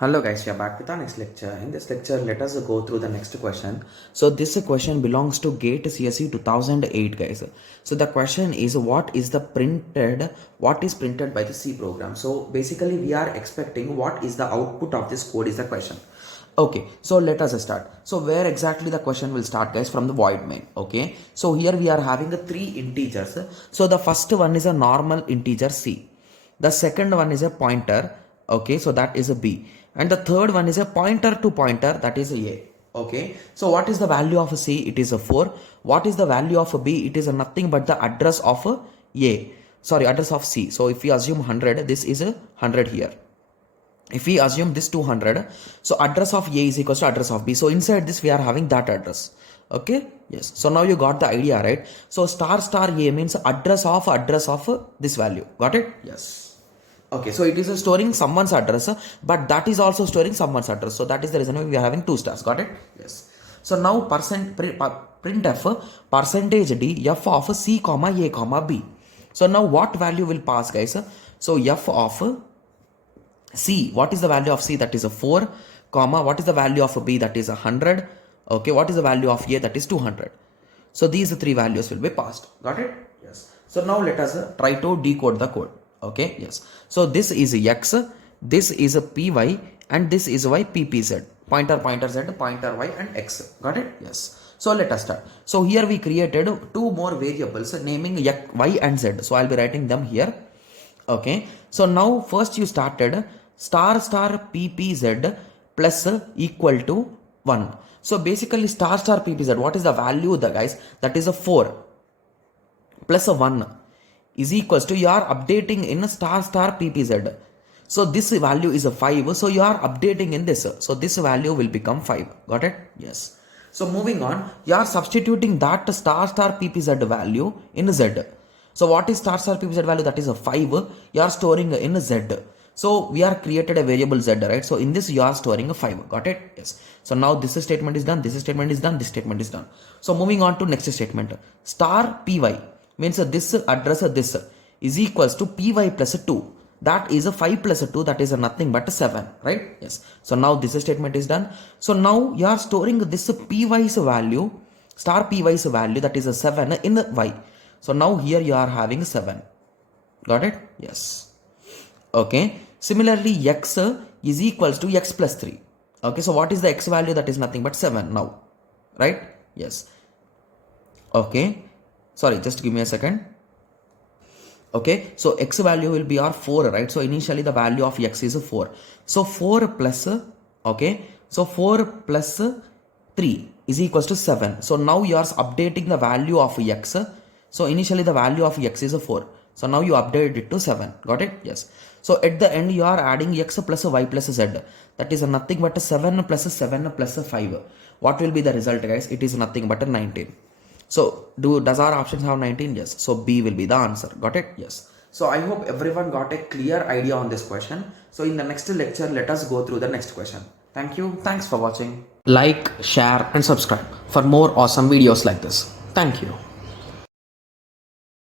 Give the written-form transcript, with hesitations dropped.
Hello guys, we are back with our next lecture. In this lecture, let us go through the next question. So this question belongs to GATE CSE 2008 guys. So the question is what is printed by the C program. So basically we are expecting what is the output of this code is the question. Okay, so let us start. So where exactly the question will start guys? From the void main. Okay, so here we are having three integers. So the first one is a normal integer C. The second one is a pointer. Okay, so that is a B, and the third one is a pointer to pointer, that is a. Okay, so what is the value of a C? It is a 4. What is the value of a B? It is a nothing but the address of a, sorry, address of C. So if we assume 100, this is a 100 here. If we assume this 200, so address of a is equals to address of B. So inside this we are having that address. Okay, yes, so now you got the idea, right? So star star a means address of this value. Got it? Yes. Okay, so it is storing someone's address, but that is also storing someone's address. So that is the reason why we are having two stars. Got it? Yes. So now printf percentage d f of c comma a comma b. So now what value will pass, guys? So f of c, what is the value of c? That is a 4, comma, what is the value of b? That is 100. Okay, what is the value of a? That is 200. So these three values will be passed. Got it? Yes. So now let us try to decode the code. Okay, yes. So this is x, this is a py, and this is y ppz. Pointer, pointer z, pointer y, and x. Got it? Yes. So let us start. So here we created two more variables naming y and z. So I'll be writing them here. Okay. So now first you started star star ppz plus equal to 1. So basically star star ppz, what is the value, the guys? That is a 4 plus a 1 is equals to, you are updating in star star ppz. So this value is a 5. So you are updating in this. So this value will become 5. Got it? Yes. So moving on, you are substituting that star star ppz value in z. So what is star star ppz value? That is a 5. You are storing in z. So we are created a variable z, right? So in this you are storing a 5. Got it? Yes. So now this statement is done. This statement is done. This statement is done. So moving on to next statement. Star py means this address this is equals to py plus 2. That is a 5 plus 2. That is a nothing but 7, right? Yes. So now this statement is done. So now you are storing this py's value, star py's value, that is a 7 in y. So now here you are having 7. Got it? Yes. Okay. Similarly, x is equals to x plus 3. Okay. So what is the x value? That is nothing but 7 now, right? Yes. Okay. Sorry, just give me a second. Okay, so x value will be our 4, right? So initially the value of x is 4. So 4 plus, okay, so 4 plus 3 is equals to 7. So now you are updating the value of x. So initially the value of x is 4. So now you update it to 7. Got it? Yes. So at the end you are adding x plus y plus z. That is nothing but 7 plus 7 plus 5. What will be the result, guys? It is nothing but 19. So does our options have 19? Yes. So B will be the answer. Got it? Yes. So I hope everyone got a clear idea on this question. So in the next lecture, let us go through the next question. Thank you. Thanks for watching. Like, share and subscribe for more awesome videos like this. Thank you.